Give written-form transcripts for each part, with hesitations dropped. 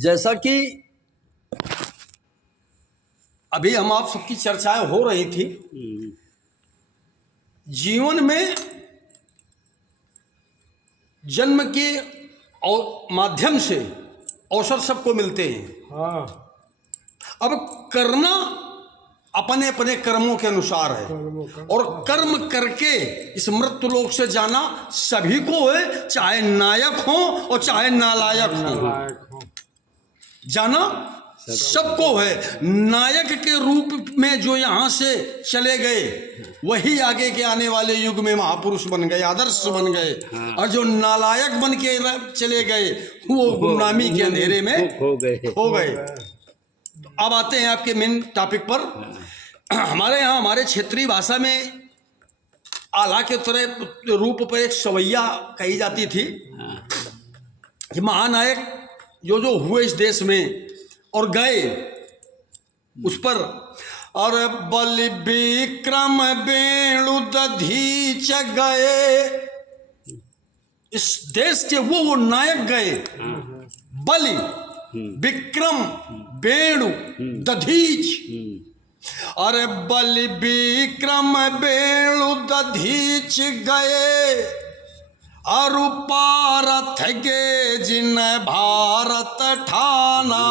जैसा कि अभी हम आप सबकी चर्चाएं हो रही थी, जीवन में जन्म के और माध्यम से अवसर सबको मिलते हैं। हाँ, अब करना अपने अपने कर्मों के अनुसार है, और कर्म करके इस मृत्यु लोक से जाना सभी को है, चाहे नायक हो और चाहे नालायक हो। जाना सबको है। नायक के रूप में जो यहाँ से चले गए वही आगे के आने वाले युग में महापुरुष बन गए, आदर्श बन गए। और जो नालायक बन के चले गए वो गुमनामी के अंधेरे में हो गए। अब आते हैं आपके मेन टॉपिक पर। हमारे यहाँ हमारे क्षेत्रीय भाषा में आला के तरह रूप पर एक सवैया कही जाती थी कि महानायक जो हुए इस देश में और गए उस पर, और बलि विक्रम वेणु दधीच गए। इस देश के वो नायक गए, बलि विक्रम वेणु दधीच। अरे बलि विक्रम वेणु दधीच गए, अरु पारथ गे जिन भारत ठाना।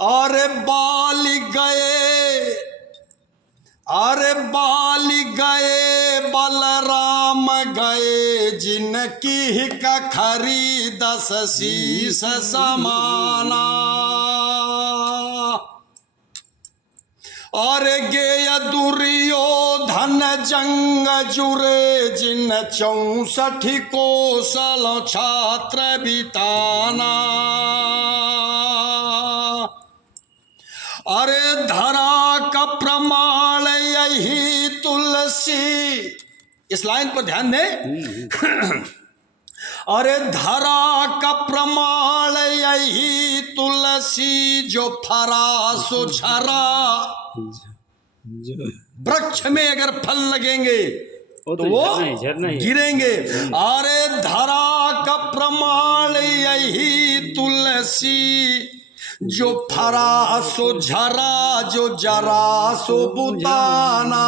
अरे बाली गए, अरे बाली गए, बलराम गए, जिनकी का खरी 10 शीस समाना। और गेय दुर्योधन जंग जुरे, जिन 64 कोसल छात्र बिताना। अरे धरा का प्रमाण यही तुलसी, इस लाइन पर ध्यान दें। अरे धरा का प्रमाण यही तुलसी, जो फरा सो झरा। वृक्ष में अगर फल लगेंगे तो वो गिरेंगे। अरे धरा का प्रमाण यही तुलसी, जो फरा सो झरा, जो जरा सो बुताना।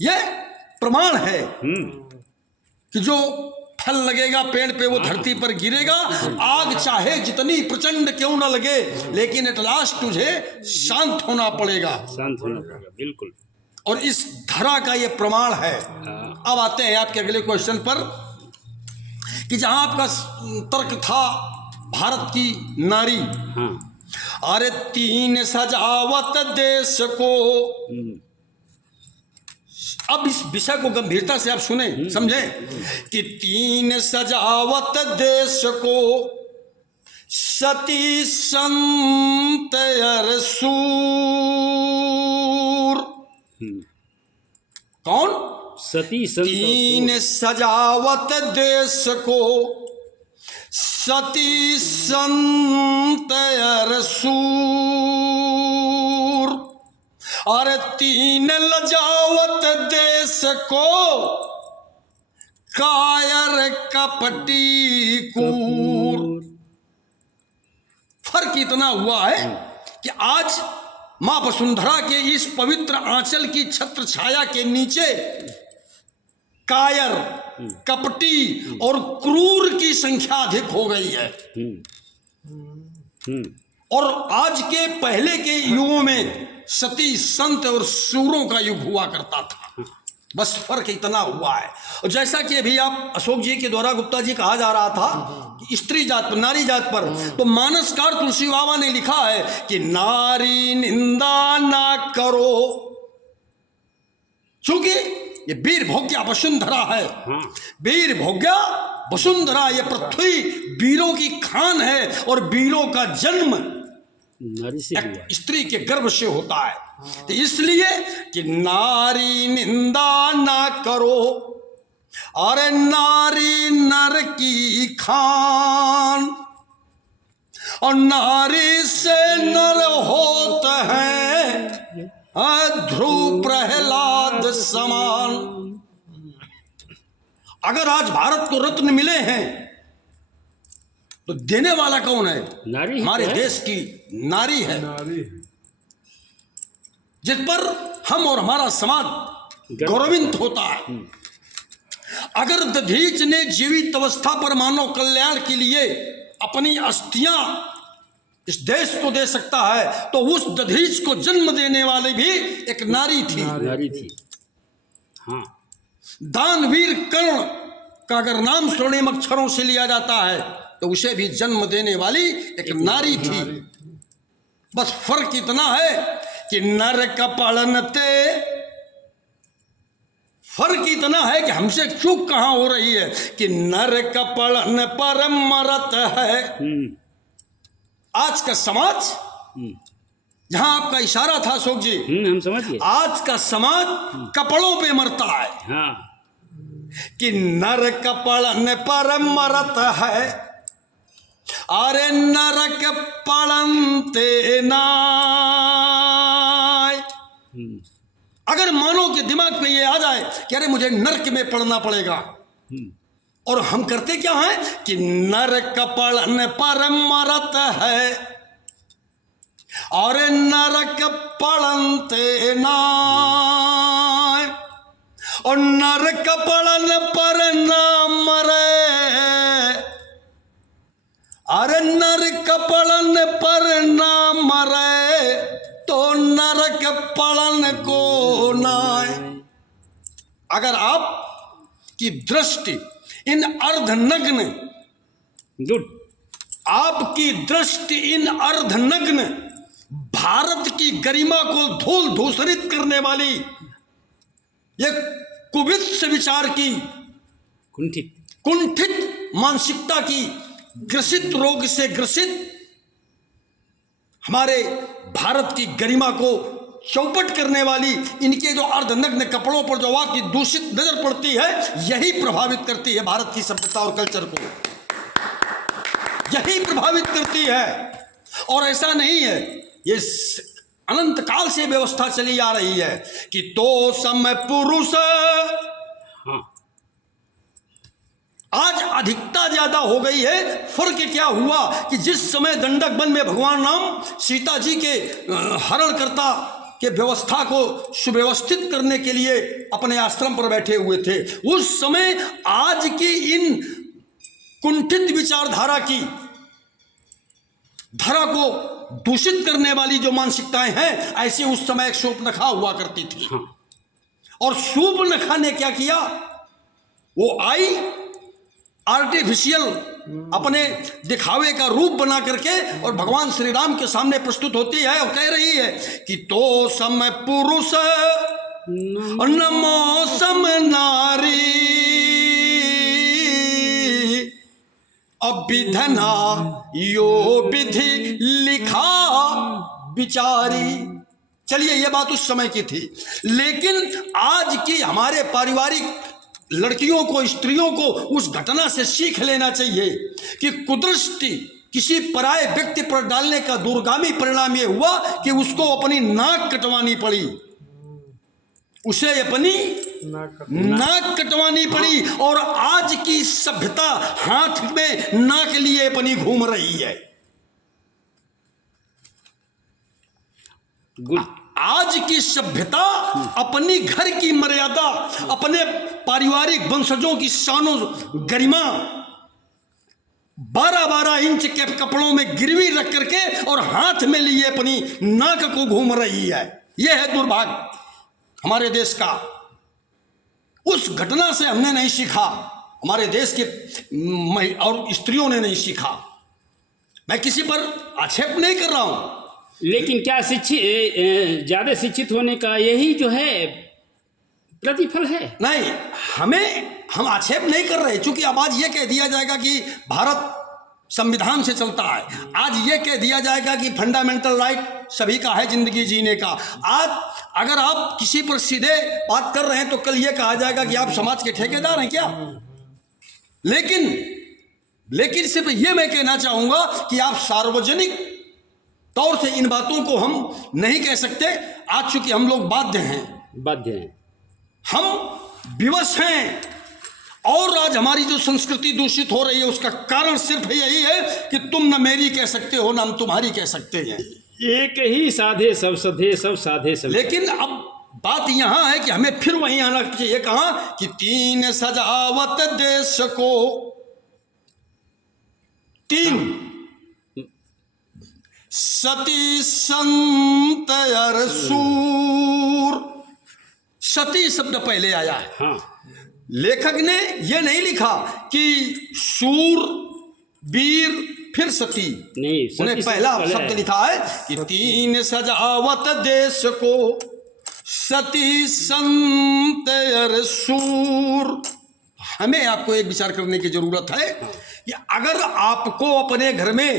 ये प्रमाण है कि जो फल लगेगा पेड़ पे वो धरती पर गिरेगा। आग चाहे जितनी प्रचंड क्यों ना लगे, लेकिन एट लास्ट तुझे शांत होना पड़ेगा। बिल्कुल। और इस धरा का ये प्रमाण है। अब आते हैं आपके अगले क्वेश्चन पर कि जहां आपका तर्क था भारत की नारी। अरे 3 सजावट देश को, अब इस विषय को गंभीरता से आप सुने समझें कि 3 सजावट देश को, सती संत अर सूर। कौन? सती संत। 3 सजावट देश को, सती संत अर सूर। और 3 लजावत देश को, कायर कपटी कूर। फर्क इतना हुआ है कि आज मां वसुंधरा के इस पवित्र आंचल की छत्र छाया के नीचे कायर, कपटी और क्रूर की संख्या अधिक हो गई है। और आज के पहले के युगों में सती संत और सूरों का युग हुआ करता था। बस फर्क इतना हुआ है। और जैसा कि अभी आप अशोक जी के द्वारा गुप्ता जी कहा जा रहा था कि स्त्री जात पर, नारी जात पर, तो मानसकार तुलसी बाबा ने लिखा है कि नारी निंदा ना करो, क्योंकि ये वीर भोग्या वसुंधरा है। वीर भोग्या वसुंधरा, ये पृथ्वी वीरों की खान है, और वीरों का जन्म स्त्री के गर्भ से होता है। तो इसलिए कि नारी निंदा ना करो, अरे नारी नर की खान, और नारी से नर होते हैं ध्रुव प्रहलाद समान। अगर आज भारत को रत्न मिले हैं तो देने वाला कौन है? नारी ही हमारे तो है। देश की नारी है, नारी है। जिस पर हम और हमारा समाज गौरवित होता है। अगर दधीच ने जीवित अवस्था पर मानव कल्याण के लिए अपनी अस्थियां इस देश को दे सकता है तो उस दधीच को जन्म देने वाली भी एक नारी थी। नारी थी। हाँ, दानवीर कर्ण का अगर नाम स्वर्णिम अक्षरों से लिया जाता है तो उसे भी जन्म देने वाली एक नारी थी। बस फर्क इतना है कि नर कपड़न ते, फर्क इतना है कि हमसे चूक कहां हो रही है कि नर कपड़न पर मरत है। आज का समाज, जहां आपका इशारा था अशोक जी, हम समझ गए। आज का समाज कपड़ों पे मरता है हाँ, कि नर कपड़न पर मरत है, अरे नरक पड़नते नाय। अगर मानो के दिमाग में ये आ जाए कि अरे मुझे नरक में पड़ना पड़ेगा, और हम करते क्या हैं कि नरक पड़न पर मरत है, अरे नरक पड़नते नाय, और नरक पड़न पर ना मरे, अरे नरक पड़न पर ना मरे तो नरक पड़न को नाय। अगर आप की दृष्टि इन अर्धनग्न, गुड। आपकी दृष्टि इन अर्धनग्न भारत की गरिमा को धूल धूसरित करने वाली एक कुबित विचार की, कुंठित मानसिकता की, ग्रसित रोग से ग्रसित हमारे भारत की गरिमा को चौपट करने वाली इनके जो अर्धनग्न कपड़ों पर जो आपकी दूषित नजर पड़ती है, यही प्रभावित करती है भारत की सभ्यता और कल्चर को, यही प्रभावित करती है। और ऐसा नहीं है, ये अनंत काल से व्यवस्था चली आ रही है कि तो समय पुरुष, हाँ, आज अधिकता ज्यादा हो गई है। फर्क क्या हुआ कि जिस समय दंडक वन में भगवान राम सीता जी के हरणकर्ता के व्यवस्था को सुव्यवस्थित करने के लिए अपने आश्रम पर बैठे हुए थे, उस समय आज की इन कुंठित विचारधारा की धारा को दूषित करने वाली जो मानसिकताएं हैं, ऐसी उस समय एक शूर्पणखा हुआ करती थी। हाँ। और शूर्पणखा ने क्या किया, वो आई आर्टिफिशियल अपने दिखावे का रूप बना करके और भगवान श्री राम के सामने प्रस्तुत होती है और कह रही है कि तो समय पुरुष नमो सम नारी, अभिधना यो विधि लिखा विचारी। चलिए, ये बात उस समय की थी, लेकिन आज की हमारे पारिवारिक लड़कियों को, स्त्रियों को उस घटना से सीख लेना चाहिए कि कुदृष्टि किसी पराये व्यक्ति पर डालने का दूरगामी परिणाम यह हुआ कि उसको अपनी नाक कटवानी पड़ी, उसे अपनी नाक कटवानी पड़ी। और आज की सभ्यता हाथ में नाक लिए अपनी घूम रही है। गुड। आज की सभ्यता अपनी घर की मर्यादा, अपने पारिवारिक वंशजों की शानो गरिमा 12-12 इंच के कपड़ों में गिरवी रख करके और हाथ में लिए अपनी नाक को घूम रही है। यह है दुर्भाग्य हमारे देश का। उस घटना से हमने नहीं सीखा, हमारे देश के और स्त्रियों ने नहीं सीखा। मैं किसी पर आक्षेप नहीं कर रहा हूं, लेकिन क्या शिक्षित, ज्यादा शिक्षित होने का यही जो है प्रतिफल है? नहीं, हम आक्षेप नहीं कर रहे, क्योंकि अब आज ये कह दिया जाएगा कि भारत संविधान से चलता है, आज ये कह दिया जाएगा कि फंडामेंटल राइट सभी का है जिंदगी जीने का। आज अगर आप किसी पर सीधे बात कर रहे हैं तो कल ये कहा जाएगा कि आप समाज के ठेकेदार हैं क्या। लेकिन सिर्फ ये मैं कहना चाहूंगा कि आप सार्वजनिक तौर से इन बातों को हम नहीं कह सकते। आज चूंकि हम लोग बाध्य हैं, बाध्य है, हम विवश हैं और आज हमारी जो संस्कृति दूषित हो रही है उसका कारण सिर्फ यही है कि तुम न मेरी कह सकते हो ना हम तुम्हारी कह सकते हैं। एक ही साधे सब सधे, सब साधे सब। लेकिन अब बात यहां है कि हमें फिर वहीं आना चाहिए, कहा कि तीन सजावत देश को, तीन सती संत अर सूर। सती शब्द पहले आया है। हाँ, लेखक ने यह नहीं लिखा कि सूर, वीर, फिर सती। नहीं, उन्हें सती पहला पहले शब्द है। लिखा है कि तीन सजावत देश को, सती संत अर सूर। हमें आपको एक विचार करने की जरूरत है कि अगर आपको अपने घर में,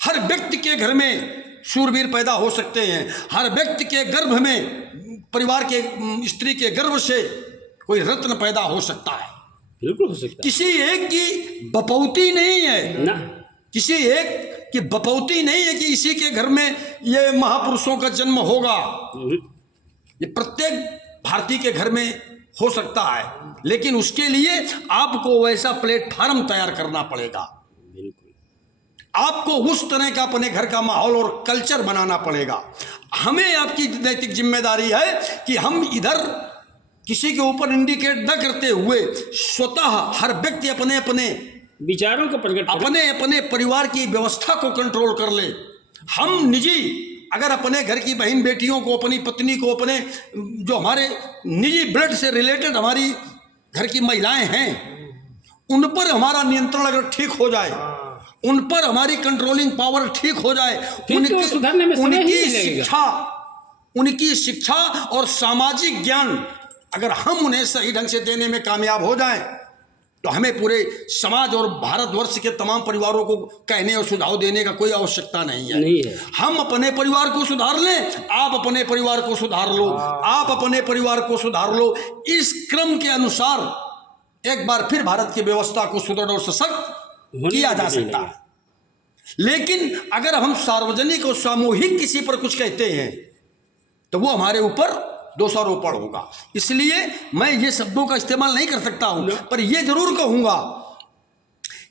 हर व्यक्ति के घर में शूरवीर पैदा हो सकते हैं, हर व्यक्ति के गर्भ में, परिवार के स्त्री के गर्भ से कोई रत्न पैदा हो सकता है, बिल्कुल हो सकता किसी एक की बपौती नहीं है है ना। किसी एक की बपौती नहीं है कि इसी के घर में ये महापुरुषों का जन्म होगा। ये प्रत्येक भारतीय के घर में हो सकता है, लेकिन उसके लिए आपको वैसा प्लेटफार्म तैयार करना पड़ेगा। बिल्कुल। आपको उस तरह का अपने घर का माहौल और कल्चर बनाना पड़ेगा। हमें आपकी नैतिक जिम्मेदारी है कि हम इधर किसी के ऊपर इंडिकेट न करते हुए स्वतः हर व्यक्ति अपने अपने विचारों को प्रकट करें। अपने अपने परिवार की व्यवस्था को कंट्रोल कर ले। हम निजी, अगर अपने घर की बहन बेटियों को, अपनी पत्नी को, अपने जो हमारे निजी ब्लड से रिलेटेड हमारी घर की महिलाएं हैं, उन पर हमारा नियंत्रण अगर ठीक हो जाए, उन पर हमारी कंट्रोलिंग पावर ठीक हो जाए, फिर तो सुधरने में समय ही उनकी नहीं लगेगा। उनकी शिक्षा और सामाजिक ज्ञान अगर हम उन्हें सही ढंग से देने में कामयाब हो जाएं, तो हमें पूरे समाज और भारतवर्ष के तमाम परिवारों को कहने और सुझाव देने का कोई आवश्यकता नहीं है। नहीं है। हम अपने परिवार को सुधार लें, आप अपने परिवार को सुधार लो, आप अपने परिवार को सुधार लो। इस क्रम के अनुसार एक बार फिर भारत की व्यवस्था को सुदृढ़ और सशक्त किया जा सकता है। लेकिन अगर हम सार्वजनिक और सामूहिक किसी पर कुछ कहते हैं तो वो हमारे ऊपर दोषारोपण होगा। इसलिए मैं ये शब्दों का इस्तेमाल नहीं कर सकता हूं, पर यह जरूर कहूंगा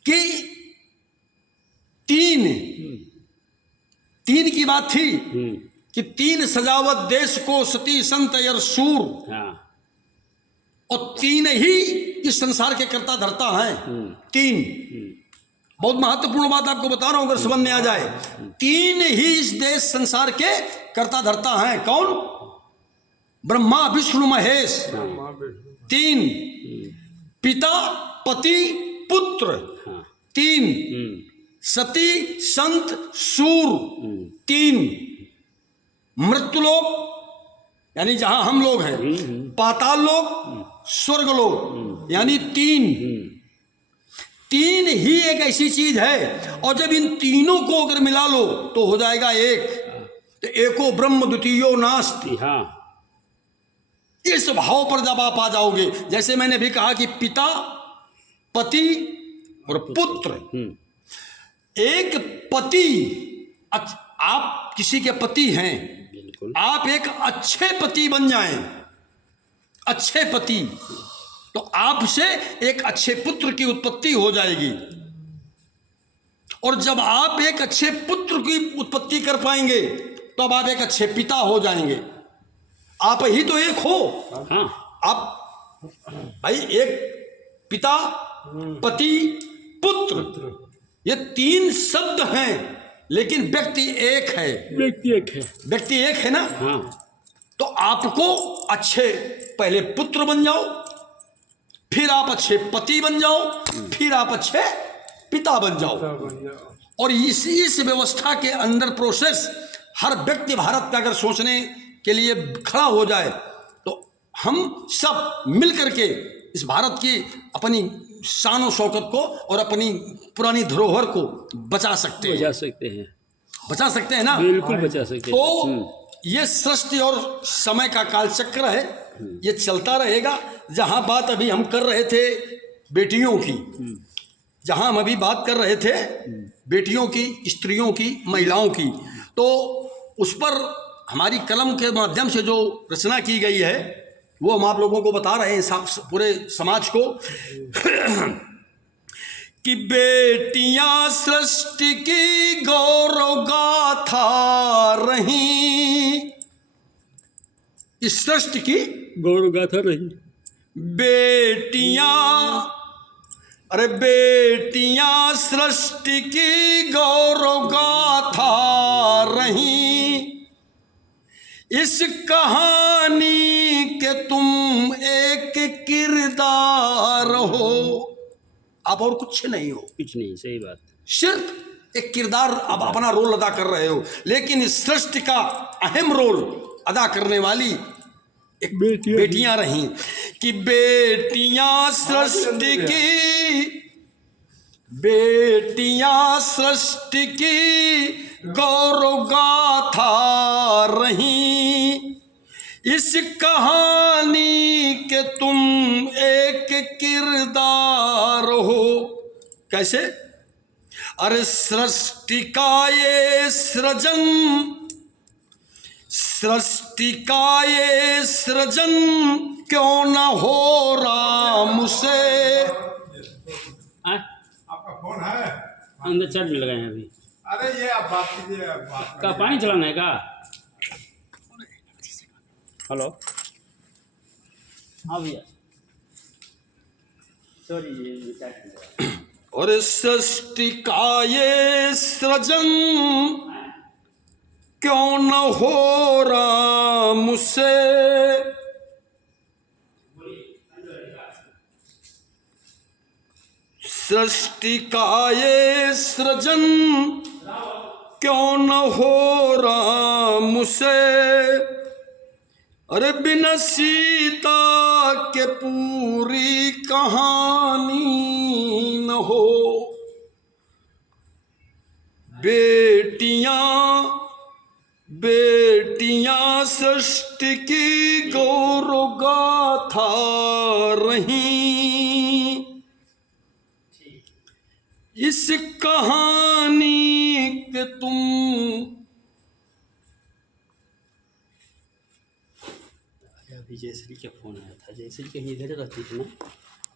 कि तीन की बात थी कि तीन सजावत देश को, सती संत अर सूर। हाँ, और तीन ही इस संसार के कर्ता धर्ता हैं। तीन, बहुत महत्वपूर्ण बात आपको बता रहा हूं, अगर समझ में आ जाए। तीन ही इस देश संसार के कर्ता धर्ता हैं। कौन? ब्रह्मा, विष्णु, महेश। तीन, पिता, पति, पुत्र। तीन, सती, संत, सूर। तीन, मृत्युलोक यानी जहां हम लोग हैं, पाताल लोक, स्वर्ग लोक, यानी तीन। तीन ही एक ऐसी चीज है, और जब इन तीनों को अगर मिला लो तो हो जाएगा एक। तो एको ब्रह्म द्वितीयो नास्ति। हाँ, इस भाव पर जब आप आ जाओगे, जैसे मैंने भी कहा कि पिता, पति और पुत्र। एक पति, आप किसी के पति हैं, बिल्कुल। आप एक अच्छे पति बन जाएं, अच्छे पति, तो आपसे एक अच्छे पुत्र की उत्पत्ति हो जाएगी। और जब आप एक अच्छे पुत्र की उत्पत्ति कर पाएंगे तो अब आप एक अच्छे पिता हो जाएंगे। आप ही तो एक हो। हाँ, आप भाई एक पिता, पति, पुत्र, ये तीन शब्द हैं, लेकिन व्यक्ति एक है। व्यक्ति एक है। व्यक्ति एक है ना। हाँ, तो आपको अच्छे पहले पुत्र बन जाओ, फिर आप अच्छे पति बन जाओ, फिर आप अच्छे पिता बन जाओ। और इस व्यवस्था के अंदर प्रोसेस हर व्यक्ति भारत का अगर सोचने के लिए खड़ा हो जाए तो हम सब मिल करके इस भारत की अपनी शान और शौकत को और अपनी पुरानी धरोहर को बचा सकते हैं। बचा सकते हैं ना। बिल्कुल बचा सकते हैं। तो ये सृष्टि और समय का कालचक्र है, ये चलता रहेगा। जहां बात अभी हम कर रहे थे बेटियों की, जहां हम अभी बात कर रहे थे बेटियों की, स्त्रियों की, महिलाओं की, तो उस पर हमारी कलम के माध्यम से जो रचना की गई है वो हम आप लोगों को बता रहे हैं, पूरे समाज को कि बेटियां सृष्टि की गौरव गाथा रही, इस सृष्टि की गौरव गाथा रही। बेटियां, अरे बेटियां सृष्टि की गौरव गाथा रही, इस कहानी के तुम एक किरदार हो, आप और कुछ नहीं हो, कुछ नहीं, सही बात। सिर्फ एक किरदार आप अपना रोल अदा कर रहे हो, लेकिन इस सृष्टि का अहम रोल अदा करने वाली एक बेटियां रही। कि बेटियां सृष्टि की, बेटियां सृष्टि की गौरव गाथा रही, इस कहानी के तुम एक किरदार हो। कैसे? अरे सृष्टि का ये सृजन, सृष्टि का ये सृजन क्यों न हो राम से। आपका फोन है? अंदर चार्ज में लगाए हैं अभी। अरे ये आप बात कीजिए, बात का पानी चलाना है का? हेलो, हाँ भैया, सॉरी ये क्या किया? और सृष्टि का ये सृजन क्यों न हो राम से, सृष्टि का ये सृजन क्यों न हो राम से। अरे बिना सीता के पूरी कहानी न हो। बेटियां, बेटियां सृष्टि की गौरव गाथा रही, इस कहानी के तुम। अभी जयश्री का फोन आया था, जयश्री कहीं इधर रहती थी ना।